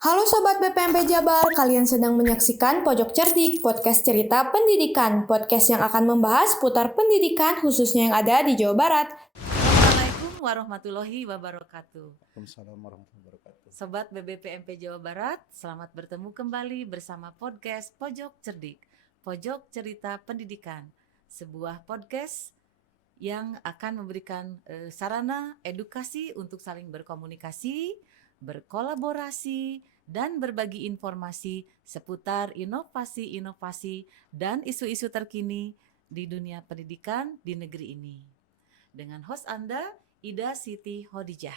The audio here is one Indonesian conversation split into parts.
Halo Sobat BPMP Jabar, kalian sedang menyaksikan Pojok Cerdik, podcast cerita pendidikan, podcast yang akan membahas putar pendidikan khususnya yang ada di Jawa Barat. Assalamualaikum warahmatullahi wabarakatuh. Waalaikumsalam warahmatullahi wabarakatuh. Sobat BBPMP Jawa Barat, selamat bertemu kembali bersama podcast Pojok Cerdik, Pojok Cerita Pendidikan, sebuah podcast yang akan memberikan sarana edukasi untuk saling berkomunikasi, berkolaborasi, dan berbagi informasi seputar inovasi-inovasi dan isu-isu terkini di dunia pendidikan di negeri ini. Dengan host Anda, Ida Siti Hodijah,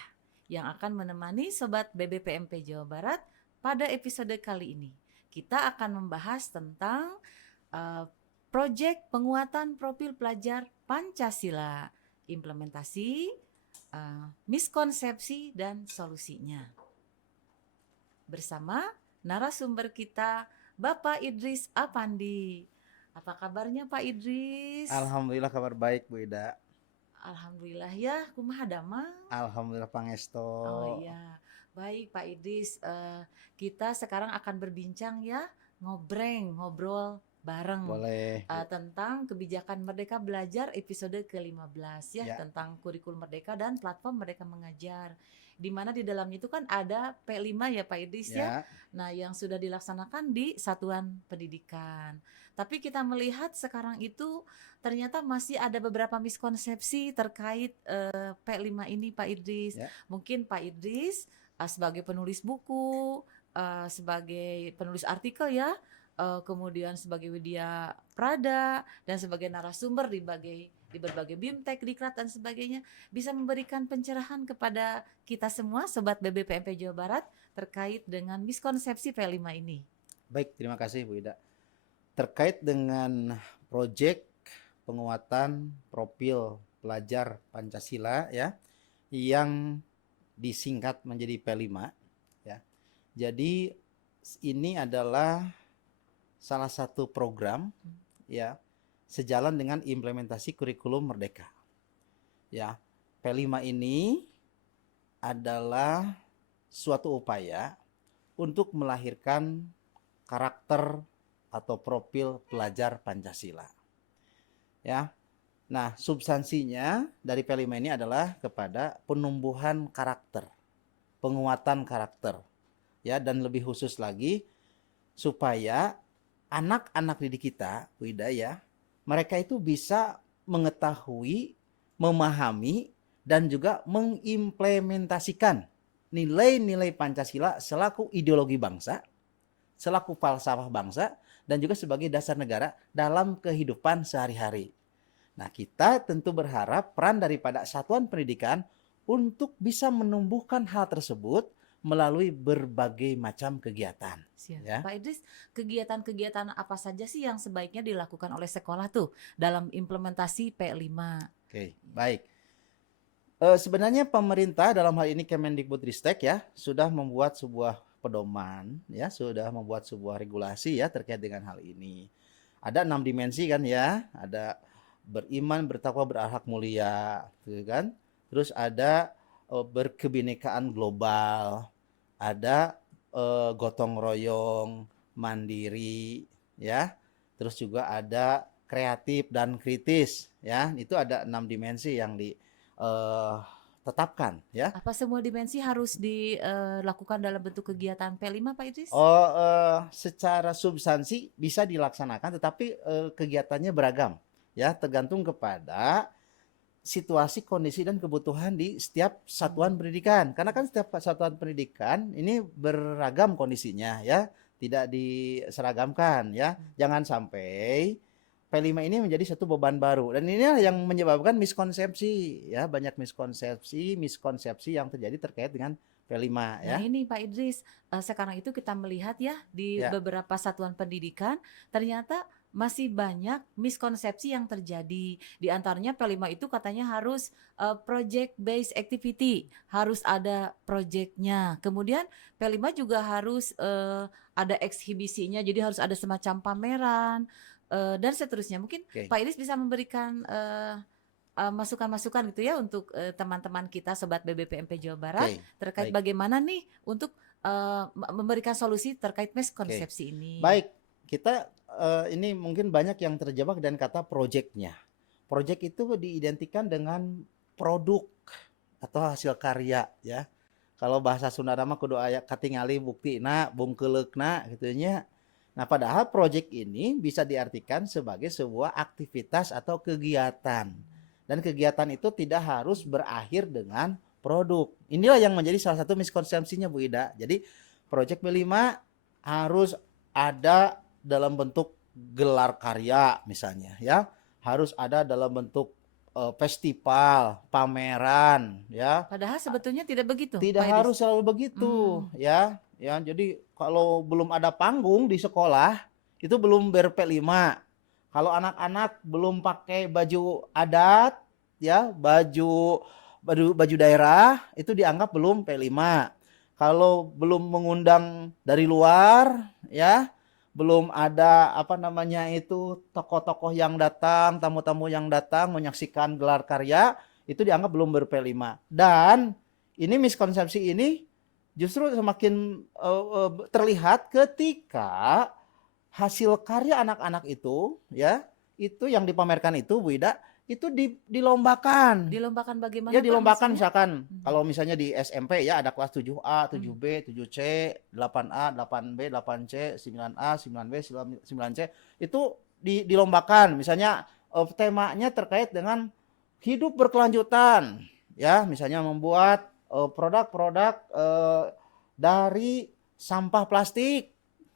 yang akan menemani Sobat BBPMP Jawa Barat pada episode kali ini. Kita akan membahas tentang proyek penguatan profil pelajar Pancasila, implementasi, miskonsepsi, dan solusinya. Bersama narasumber kita, Bapak Idris Apandi. Apa kabarnya Pak Idris? Alhamdulillah kabar baik Bu Ida. Alhamdulillah ya, kumaha damang. Alhamdulillah pangesto. Oh iya, baik Pak Idris. Kita sekarang akan berbincang ya, ngobrol bareng. Boleh. Tentang kebijakan Merdeka Belajar episode ke-15 ya, tentang kurikulum Merdeka dan platform Merdeka Mengajar. Di mana di dalamnya itu kan ada P5 ya Pak Idris ya. Nah, yang sudah dilaksanakan di satuan pendidikan. Tapi kita melihat sekarang itu ternyata masih ada beberapa miskonsepsi terkait P5 ini Pak Idris. Mungkin Pak Idris sebagai penulis buku, sebagai penulis artikel ya, kemudian sebagai Widya Prada dan sebagai narasumber di berbagai BIMTEK, Diklat dan sebagainya, bisa memberikan pencerahan kepada kita semua Sobat BBPMP Jawa Barat terkait dengan miskonsepsi P5 ini. Baik, terima kasih Bu Ida. Terkait dengan proyek penguatan profil pelajar Pancasila ya, yang disingkat menjadi P5 ya. Jadi ini adalah salah satu program ya sejalan dengan implementasi kurikulum Merdeka. Ya, P5 ini adalah suatu upaya untuk melahirkan karakter atau profil pelajar Pancasila. Ya. Nah, substansinya dari P5 ini adalah kepada penumbuhan karakter, penguatan karakter. Ya, dan lebih khusus lagi supaya anak-anak didik kita, Bu Ida ya, mereka itu bisa mengetahui, memahami, dan juga mengimplementasikan nilai-nilai Pancasila selaku ideologi bangsa, selaku falsafah bangsa, dan juga sebagai dasar negara dalam kehidupan sehari-hari. Nah, kita tentu berharap peran daripada satuan pendidikan untuk bisa menumbuhkan hal tersebut melalui berbagai macam kegiatan. Ya. Pak Idris, kegiatan-kegiatan apa saja sih yang sebaiknya dilakukan oleh sekolah tuh dalam implementasi P5? Oke, baik. Sebenarnya pemerintah dalam hal ini Kemendikbudristek ya sudah membuat sebuah pedoman ya, sudah membuat sebuah regulasi ya terkait dengan hal ini. Ada 6 dimensi kan ya, ada beriman, bertakwa, berakhlak mulia, gitu kan. Terus ada berkebinekaan global, ada gotong royong, mandiri, ya. Terus juga ada kreatif dan kritis, ya. Itu ada 6 dimensi yang ditetapkan, ya. Apa semua dimensi harus dilakukan dalam bentuk kegiatan P5, Pak Idris? Secara substansi bisa dilaksanakan, tetapi kegiatannya beragam, ya. Tergantung kepada situasi, kondisi, dan kebutuhan di setiap satuan pendidikan. Karena kan setiap satuan pendidikan ini beragam kondisinya ya, tidak diseragamkan ya. Jangan sampai P5 ini menjadi satu beban baru. Dan inilah yang menyebabkan miskonsepsi ya, banyak miskonsepsi yang terjadi terkait dengan P5 ya. Nah ini Pak Idris, sekarang itu kita melihat ya di beberapa satuan pendidikan ternyata masih banyak miskonsepsi yang terjadi. Di antaranya P5 itu katanya harus project based activity, harus ada projectnya. Kemudian P5 juga harus ada ekshibisinya, jadi harus ada semacam pameran dan seterusnya. Mungkin Pak Idris bisa memberikan masukan-masukan gitu ya untuk teman-teman kita Sobat BBPMP Jawa Barat terkait bagaimana nih untuk memberikan solusi terkait Oke. miskonsepsi ini. Baik, kita ini mungkin banyak yang terjebak dan kata projectnya. Project itu diidentikan dengan produk atau hasil karya ya. Kalau bahasa Sunda mah kudu aya katingali buktina, bungkeleukna gitu nya. Nah, padahal project ini bisa diartikan sebagai sebuah aktivitas atau kegiatan. Dan kegiatan itu tidak harus berakhir dengan produk. Inilah yang menjadi salah satu miskonsepsinya Bu Ida. Jadi project B5 harus ada dalam bentuk gelar karya misalnya ya. Harus ada dalam bentuk festival, pameran ya. Padahal sebetulnya tidak begitu, Tidak Pak Edis. harus selalu begitu ya. Ya, jadi kalau belum ada panggung di sekolah itu belum ber-P5. Kalau anak-anak belum pakai baju adat ya, baju daerah itu dianggap belum P5. Kalau belum mengundang dari luar ya, belum ada apa namanya itu tokoh-tokoh yang datang, tamu-tamu yang datang menyaksikan gelar karya, itu dianggap belum ber-P5. Dan ini miskonsepsi ini justru semakin terlihat ketika hasil karya anak-anak itu ya, itu yang dipamerkan itu Bu Ida, itu dilombakan. Dilombakan bagaimana? Ya Pak, dilombakan maksudnya? misalkan kalau misalnya di SMP ya ada kelas 7A, 7B, 7C, 8A, 8B, 8C, 9A, 9B, 9C itu dilombakan. Misalnya temanya terkait dengan hidup berkelanjutan ya, misalnya membuat produk-produk dari sampah plastik.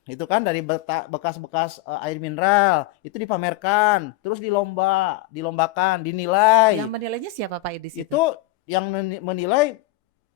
Itu kan dari bekas-bekas air mineral itu dipamerkan, terus dilombakan, dinilai. Yang menilainya siapa Pak Edis itu? Itu yang menilai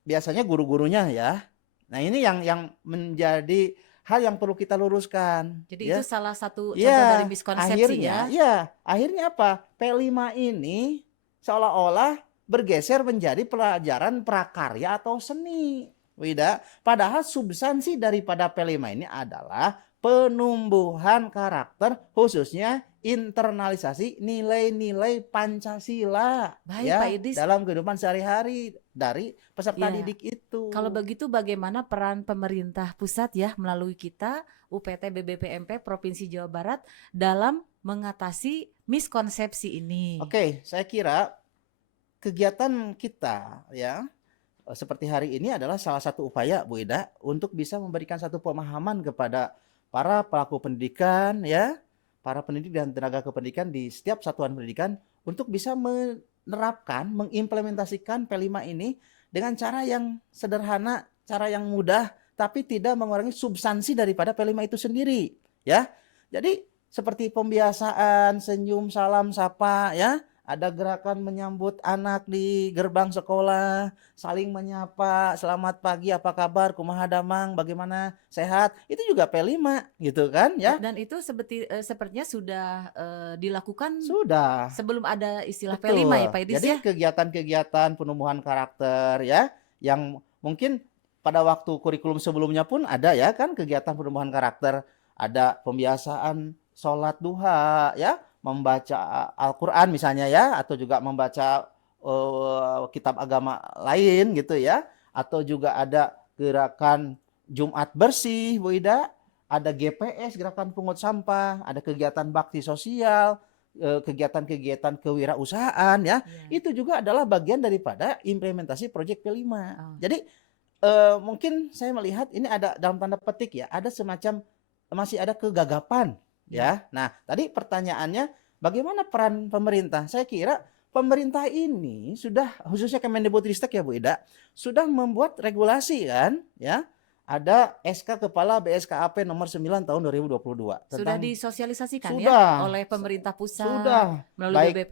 biasanya guru-gurunya ya. Nah, ini yang menjadi hal yang perlu kita luruskan. Jadi ya. itu salah satu Ya, contoh dari miskonsepsi akhirnya, ya. ya. Akhirnya apa? P5 ini seolah-olah bergeser menjadi pelajaran prakarya atau seni. Wida, padahal substansi daripada P5 ini adalah penumbuhan karakter, khususnya internalisasi nilai-nilai Pancasila. Baik, ya, Pak Idris. dalam kehidupan sehari-hari dari peserta Ya. didik itu. Kalau begitu bagaimana peran pemerintah pusat ya melalui kita UPT BBPMP Provinsi Jawa Barat dalam mengatasi miskonsepsi ini? Oke, saya kira kegiatan kita ya seperti hari ini adalah salah satu upaya Bu Ida untuk bisa memberikan satu pemahaman kepada para pelaku pendidikan ya, para pendidik dan tenaga kependidikan di setiap satuan pendidikan untuk bisa menerapkan, mengimplementasikan P5 ini dengan cara yang sederhana, cara yang mudah, tapi tidak mengurangi substansi daripada P5 itu sendiri ya. Jadi seperti pembiasaan, senyum, salam, sapa ya. Ada gerakan menyambut anak di gerbang sekolah, saling menyapa, selamat pagi, apa kabar, kumaha damang, bagaimana, sehat, itu juga P5 gitu kan ya. Dan itu sepertinya sudah dilakukan Sudah. sebelum ada istilah Betul. P5 ya Pak Idris Jadi ya. kegiatan-kegiatan penumbuhan karakter ya, yang mungkin pada waktu kurikulum sebelumnya pun ada ya kan kegiatan penumbuhan karakter, ada pembiasaan sholat duha ya, membaca Al-Quran misalnya ya, atau juga membaca kitab agama lain gitu ya, atau juga ada gerakan Jumat bersih Bu Ida, ada GPS gerakan pungut sampah, ada kegiatan bakti sosial, kegiatan-kegiatan kewirausahaan ya, itu juga adalah bagian daripada implementasi proyek P5. Jadi mungkin saya melihat ini ada dalam tanda petik ya, ada semacam masih ada kegagapan. Ya, nah tadi pertanyaannya bagaimana peran pemerintah? Saya kira pemerintah ini sudah, khususnya Kemendikbudristek ya Bu Ida, sudah membuat regulasi kan, ya. Ada SK Kepala BSKAP nomor 9 tahun 2022. Sudah disosialisasikan sudah, ya oleh pemerintah pusat, sudah, melalui baik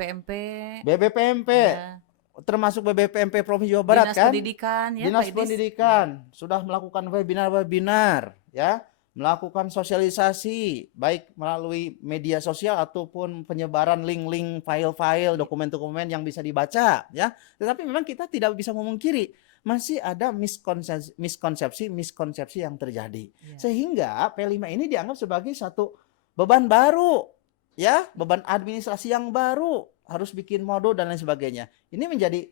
BBPMP, ya. Termasuk BBPMP Provinsi Jawa Barat Dinas kan, Pendidikan ya Dinas Pak Idris. Pendidikan sudah melakukan webinar-webinar ya, melakukan sosialisasi baik melalui media sosial ataupun penyebaran link-link file-file dokumen-dokumen yang bisa dibaca ya. Tetapi memang kita tidak bisa memungkiri masih ada miskonsepsi yang terjadi. Sehingga P5 ini dianggap sebagai satu beban baru ya, beban administrasi yang baru, harus bikin modul dan lain sebagainya. Ini menjadi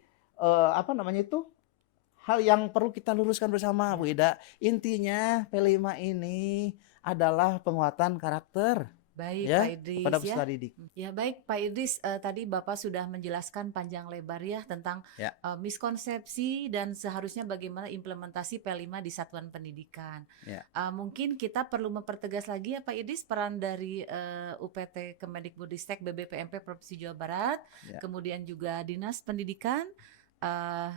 hal yang perlu kita luruskan bersama, Bu Ida. Intinya P5 ini adalah penguatan karakter Baik, ya Pak kepada Idris ya. peserta didik. Ya baik Pak Idris, tadi Bapak sudah menjelaskan panjang lebar ya tentang Ya. miskonsepsi dan seharusnya bagaimana implementasi P5 di satuan pendidikan. Ya. Mungkin kita perlu mempertegas lagi ya Pak Idris peran dari UPT Kemendikbudristek BBPMP Provinsi Jawa Barat, Ya. kemudian juga Dinas Pendidikan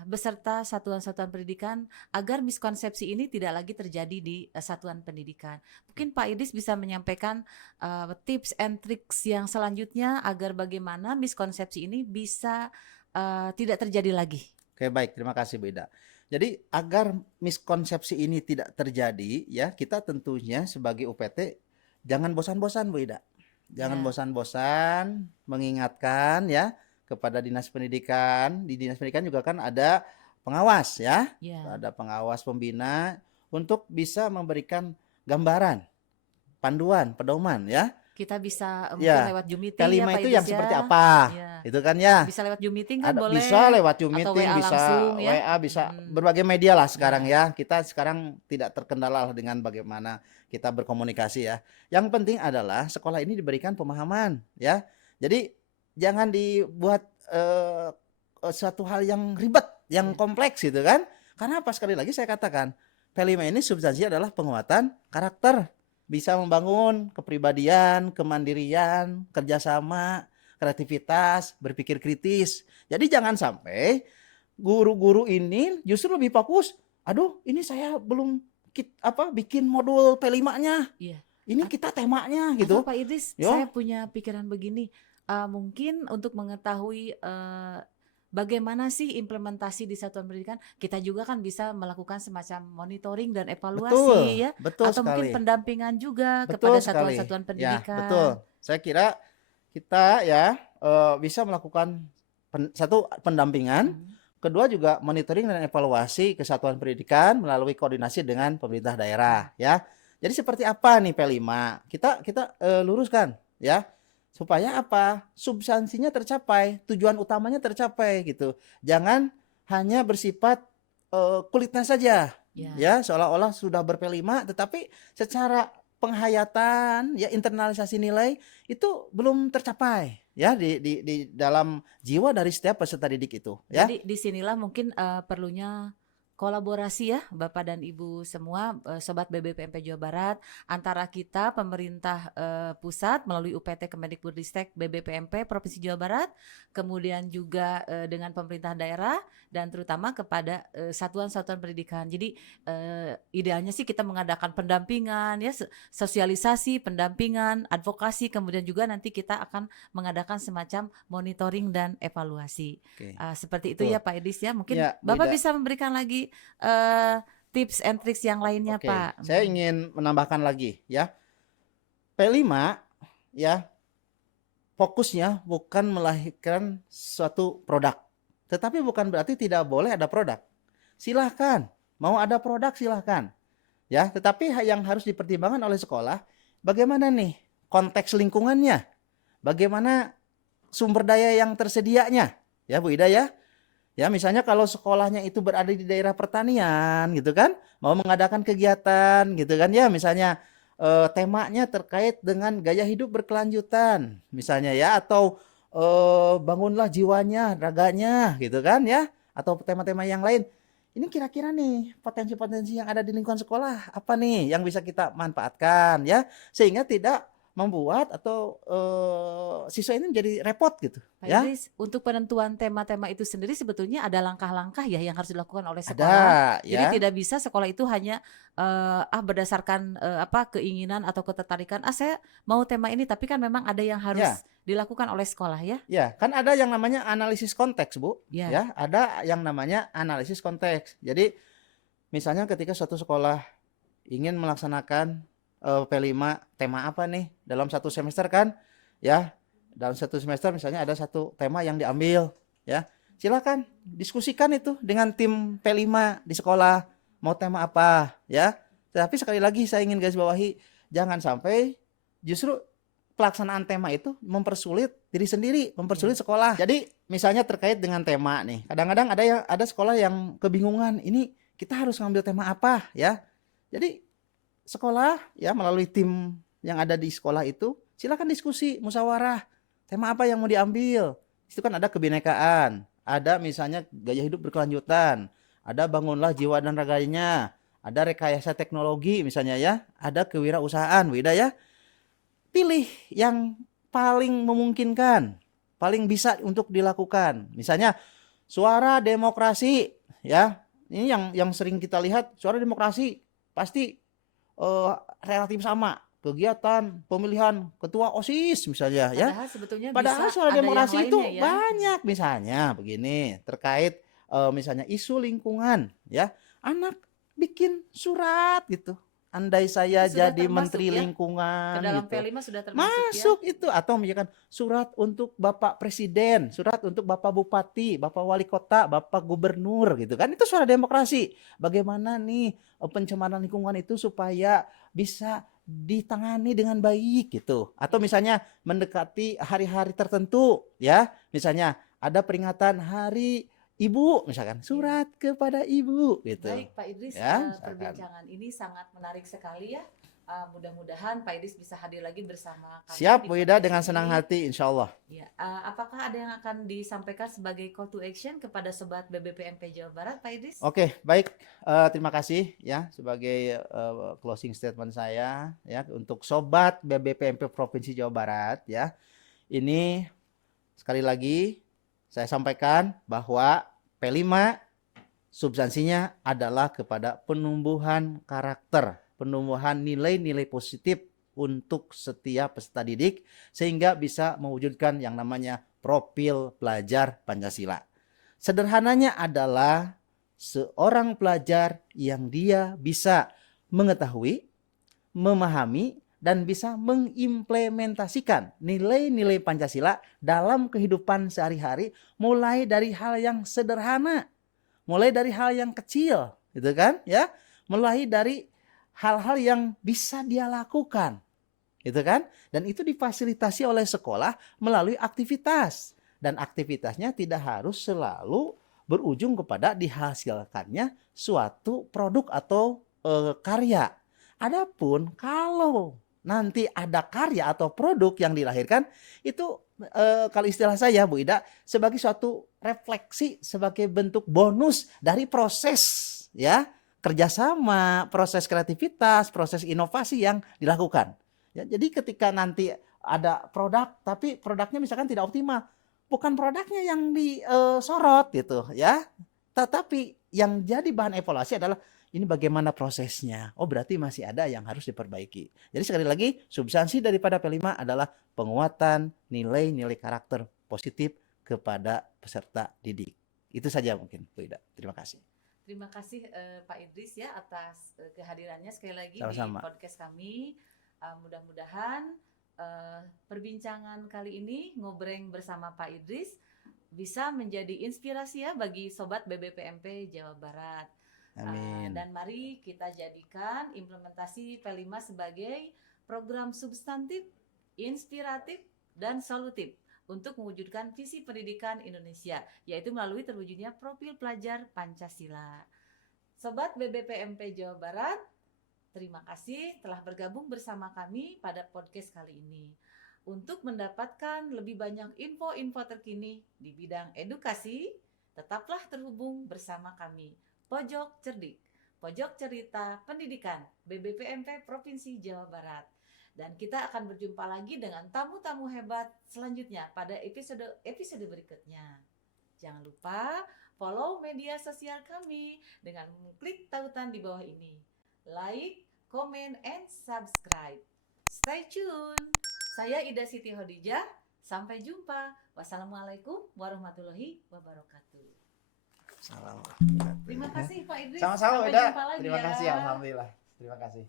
beserta satuan-satuan pendidikan agar miskonsepsi ini tidak lagi terjadi di satuan pendidikan. Mungkin Pak Idris bisa menyampaikan tips and tricks yang selanjutnya agar bagaimana miskonsepsi ini bisa tidak terjadi lagi. Oke, baik, terima kasih Bu Ida. Jadi agar miskonsepsi ini tidak terjadi ya, kita tentunya sebagai UPT jangan bosan-bosan Bu Ida. Jangan Ya. bosan-bosan mengingatkan ya kepada Dinas Pendidikan. Di Dinas Pendidikan juga kan ada pengawas ya. Ya. Ada pengawas pembina untuk bisa memberikan gambaran, panduan, pedoman ya. Kita bisa mungkin Ya, lewat Zoom meeting P5 ya Pak itu Idris yang ya. seperti apa? Ya. Itu kan ya. Bisa lewat Zoom meeting kan Ada, boleh. bisa lewat Zoom atau meeting, WA bisa langsung ya. WA, bisa Hmm. berbagai media lah sekarang Ya. ya. Kita sekarang tidak terkendala lah dengan bagaimana kita berkomunikasi ya. Yang penting adalah sekolah ini diberikan pemahaman ya. Jadi jangan dibuat suatu hal yang ribet, yang Ya. kompleks gitu kan. Karena apa, sekali lagi saya katakan, P5 ini substansinya adalah penguatan karakter. Bisa membangun kepribadian, kemandirian, kerjasama, kreativitas, berpikir kritis. Jadi jangan sampai guru-guru ini justru lebih fokus, aduh ini saya belum bikin modul P5-nya. Iya. Ini kita temanya Atau gitu. Pak Idris, Yo. saya punya pikiran begini, mungkin untuk mengetahui bagaimana sih implementasi di satuan pendidikan, kita juga kan bisa melakukan semacam monitoring dan evaluasi Betul, ya, betul atau mungkin sekali. pendampingan juga Betul kepada sekali. satuan-satuan Ya, pendidikan. betul. Saya kira kita ya bisa melakukan satu pendampingan, Hmm. kedua juga monitoring dan evaluasi kesatuan pendidikan melalui koordinasi dengan pemerintah daerah ya. Jadi seperti apa nih P5? Kita luruskan ya. Supaya apa? Substansinya tercapai, tujuan utamanya tercapai gitu. Jangan hanya bersifat kulitnya saja. Ya. Ya, seolah-olah sudah ber-P5 tetapi secara penghayatan ya, internalisasi nilai itu belum tercapai ya di dalam jiwa dari setiap peserta didik itu ya. Jadi disinilah mungkin perlunya kolaborasi ya Bapak dan Ibu semua Sobat BBPMP Jawa Barat antara kita pemerintah pusat melalui UPT Kemendikbudristek BBPMP Provinsi Jawa Barat, kemudian juga dengan pemerintah daerah dan terutama kepada satuan-satuan pendidikan. Jadi idealnya sih kita mengadakan pendampingan ya, sosialisasi, pendampingan, advokasi, kemudian juga nanti kita akan mengadakan semacam monitoring dan evaluasi. Oke. Seperti itu Betul. ya Pak Idris ya. Mungkin Ya, Bapak Bida. bisa memberikan lagi tips and tricks yang lainnya Oke, Pak. saya ingin menambahkan lagi ya. P5 ya fokusnya bukan melahirkan suatu produk. Tetapi bukan berarti tidak boleh ada produk. Silahkan, mau ada produk silahkan. Ya, tetapi yang harus dipertimbangkan oleh sekolah, bagaimana nih konteks lingkungannya? Bagaimana sumber daya yang tersedianya? Ya Bu Ida ya. Ya, misalnya kalau sekolahnya itu berada di daerah pertanian gitu kan, mau mengadakan kegiatan gitu kan ya, misalnya temanya terkait dengan gaya hidup berkelanjutan misalnya ya, atau bangunlah jiwanya, raganya gitu kan ya, atau tema-tema yang lain. Ini kira-kira nih potensi-potensi yang ada di lingkungan sekolah apa nih yang bisa kita manfaatkan ya, sehingga tidak membuat atau siswa ini menjadi repot gitu Pak ya. Idris, untuk penentuan tema-tema itu sendiri sebetulnya ada langkah-langkah ya yang harus dilakukan oleh sekolah. Ada Jadi ya. tidak bisa sekolah itu hanya berdasarkan keinginan atau ketertarikan, saya mau tema ini, tapi kan memang ada yang harus Ya. dilakukan oleh sekolah ya. Ya, kan ada yang namanya analisis konteks, Bu. Ya. Ya, ada yang namanya analisis konteks. Jadi, misalnya ketika suatu sekolah ingin melaksanakan P5 tema apa nih dalam satu semester kan? Ya, dalam satu semester misalnya ada satu tema yang diambil, ya. Silakan diskusikan itu dengan tim P5 di sekolah, mau tema apa, ya. Tapi sekali lagi saya ingin garis bawahi, jangan sampai justru pelaksanaan tema itu mempersulit diri sendiri, mempersulit sekolah. Jadi misalnya terkait dengan tema nih, kadang-kadang ada sekolah yang kebingungan, ini kita harus ngambil tema apa ya. Jadi sekolah ya melalui tim yang ada di sekolah itu silakan diskusi, musyawarah, tema apa yang mau diambil. Itu kan ada kebinekaan, ada misalnya gaya hidup berkelanjutan, ada bangunlah jiwa dan raganya, ada rekayasa teknologi misalnya ya, ada kewirausahaan, beda ya. Pilih yang paling memungkinkan, paling bisa untuk dilakukan. Misalnya suara demokrasi ya. Ini yang sering kita lihat, suara demokrasi pasti relatif sama. Kegiatan pemilihan ketua OSIS misalnya ya. Padahal sebetulnya Padahal bisa suara ada yang demokrasi itu lainnya ya. banyak, misalnya begini, terkait misalnya isu lingkungan ya. Anak bikin surat gitu. Andai saya Itu sudah jadi termasuk menteri ya. lingkungan Ke dalam gitu. P5 sudah termasuk ya. Masuk itu, atau misalkan surat untuk Bapak Presiden, surat untuk Bapak Bupati, Bapak Wali Kota, Bapak Gubernur gitu kan. Itu suara demokrasi. Bagaimana nih pencemaran lingkungan itu supaya bisa ditangani dengan baik gitu. Atau misalnya mendekati hari-hari tertentu ya. Misalnya ada peringatan Hari Ibu misalkan, surat kepada ibu gitu. Baik Pak Idris, Ya, perbincangan ini sangat menarik sekali ya. Mudah-mudahan Pak Idris bisa hadir lagi bersama kami Siap di Bu Ida, podcast dengan ini. senang hati insya Allah. Ya, apakah ada yang akan disampaikan sebagai call to action kepada sobat BBPMP Jawa Barat, Pak Idris? Oke, baik. Terima kasih ya sebagai closing statement saya ya untuk sobat BBPMP Provinsi Jawa Barat ya. Ini sekali lagi saya sampaikan bahwa P5 substansinya adalah kepada penumbuhan karakter, penumbuhan nilai-nilai positif untuk setiap peserta didik sehingga bisa mewujudkan yang namanya profil pelajar Pancasila. Sederhananya adalah seorang pelajar yang dia bisa mengetahui, memahami, dan bisa mengimplementasikan nilai-nilai Pancasila dalam kehidupan sehari-hari, mulai dari hal yang sederhana, mulai dari hal yang kecil, gitu kan? Ya, mulai dari hal-hal yang bisa dia lakukan, gitu kan? Dan itu difasilitasi oleh sekolah melalui aktivitas, dan aktivitasnya tidak harus selalu berujung kepada dihasilkannya suatu produk atau karya. Adapun kalau nanti ada karya atau produk yang dilahirkan, itu kalau istilah saya Bu Ida, sebagai suatu refleksi, sebagai bentuk bonus dari proses ya kerjasama, proses kreativitas, proses inovasi yang dilakukan. Ya, jadi ketika nanti ada produk tapi produknya misalkan tidak optimal, bukan produknya yang disorot gitu ya, tetapi yang jadi bahan evaluasi adalah ini bagaimana prosesnya. Oh, berarti masih ada yang harus diperbaiki. Jadi sekali lagi, substansi daripada P5 adalah penguatan nilai-nilai karakter positif kepada peserta didik. Itu saja mungkin, Bu Ida. Terima kasih. Terima kasih Pak Idris ya atas kehadirannya sekali lagi Sama-sama. di podcast kami. Mudah-mudahan perbincangan kali ini ngobreng bersama Pak Idris bisa menjadi inspirasi ya bagi sobat BBPMP Jawa Barat. Amin. Dan mari kita jadikan implementasi P5 sebagai program substantif, inspiratif, dan solutif untuk mewujudkan visi pendidikan Indonesia, yaitu melalui terwujudnya profil pelajar Pancasila. Sobat BBPMP Jawa Barat, terima kasih telah bergabung bersama kami pada podcast kali ini. Untuk mendapatkan lebih banyak info-info terkini di bidang edukasi, tetaplah terhubung bersama kami. Pojok Cerdik, Pojok Cerita Pendidikan BBPMP Provinsi Jawa Barat. Dan kita akan berjumpa lagi dengan tamu-tamu hebat selanjutnya pada episode berikutnya. Jangan lupa follow media sosial kami dengan mengklik tautan di bawah ini. Like, comment, and subscribe. Stay tune. Saya Ida Siti Hodijah. Sampai jumpa. Wassalamualaikum warahmatullahi wabarakatuh. Salam. Terima kasih Pak Idris. Sama-sama, Sampai Ida. jumpa lagi Terima ya. kasih, alhamdulillah. Terima kasih.